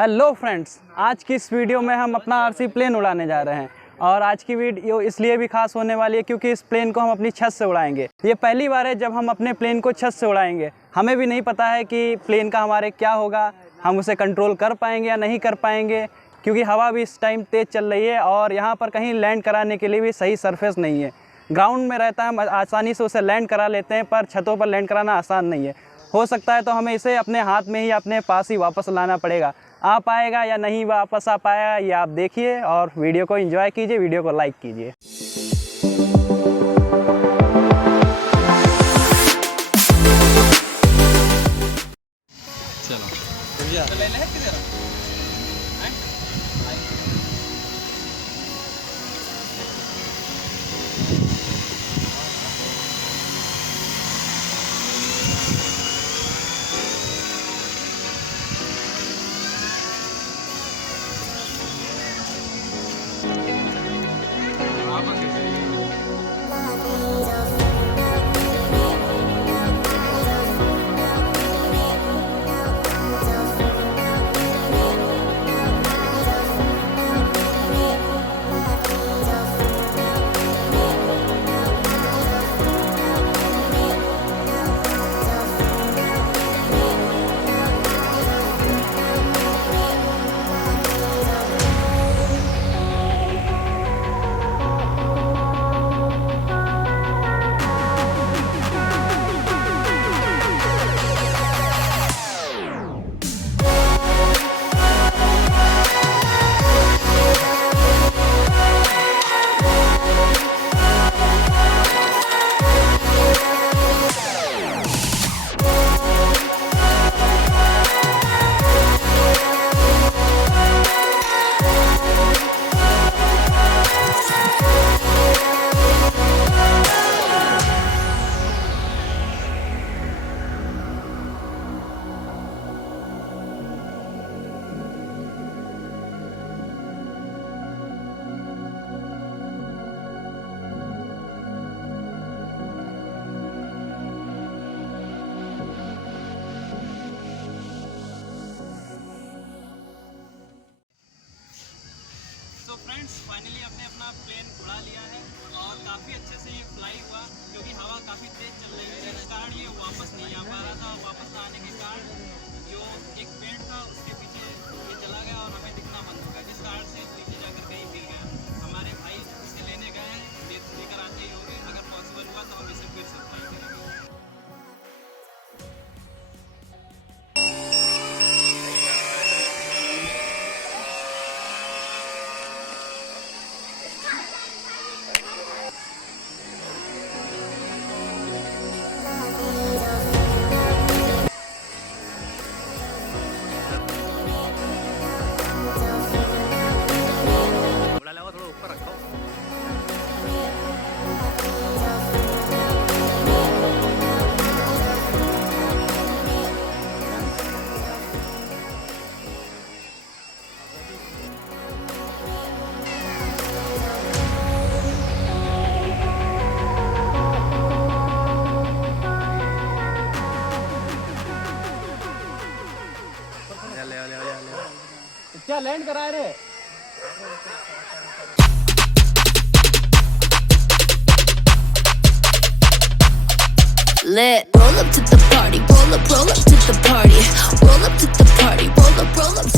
Hello friends, आज की इस वीडियो में हम अपना आरसी प्लेन उड़ाने जा रहे हैं। और आज की वीडियो इसलिए भी खास होने वाली है क्योंकि इस प्लेन को हम अपनी छत से उड़ाएंगे। ये पहली बार है जब हम अपने प्लेन को छत से उड़ाएंगे। हमें भी नहीं पता है कि प्लेन का हमारे क्या होगा, हम उसे कंट्रोल कर पाएंगे या नहीं कर पाएंगे, क्योंकि हवा भी इस टाइम तेज़ चल रही है और यहाँ पर कहीं लैंड कराने के लिए भी सही सरफेस नहीं है। ग्राउंड में रहता है, हम आसानी से उसे लैंड करा लेते हैं, पर छतों पर लैंड कराना आसान नहीं है। हो सकता है तो हमें इसे अपने हाथ में ही अपने पास ही वापस लाना पड़ेगा। आ पाएगा या नहीं वापस आ पाएगा ये आप देखिए और वीडियो को एंजॉय कीजिए, वीडियो को लाइक कीजिए। तो फ्रेंड्स, फाइनली हमने अपना प्लेन उड़ा लिया है और काफ़ी अच्छे से ये फ्लाई हुआ, क्योंकि हवा काफ़ी तेज़ चल रही है। इस कारण ये वापस नहीं आ पा रहा था और वापस ना आने के कारण जो एक पेड़ था उसके पीछे ये चला गया और हमें दिखना बंद हो गया, जिस कारण से नीचे जाकर कहीं गिर गया। हमारे भाई इसे लेने गए हैं, लेकर आते ही होंगे। अगर पॉसिबल हुआ तो हम इसे फिर से फ्लाई करेंगे। क्या लैंड करा रे? Lit, roll up to the party, roll up to the party, roll up to the party, roll up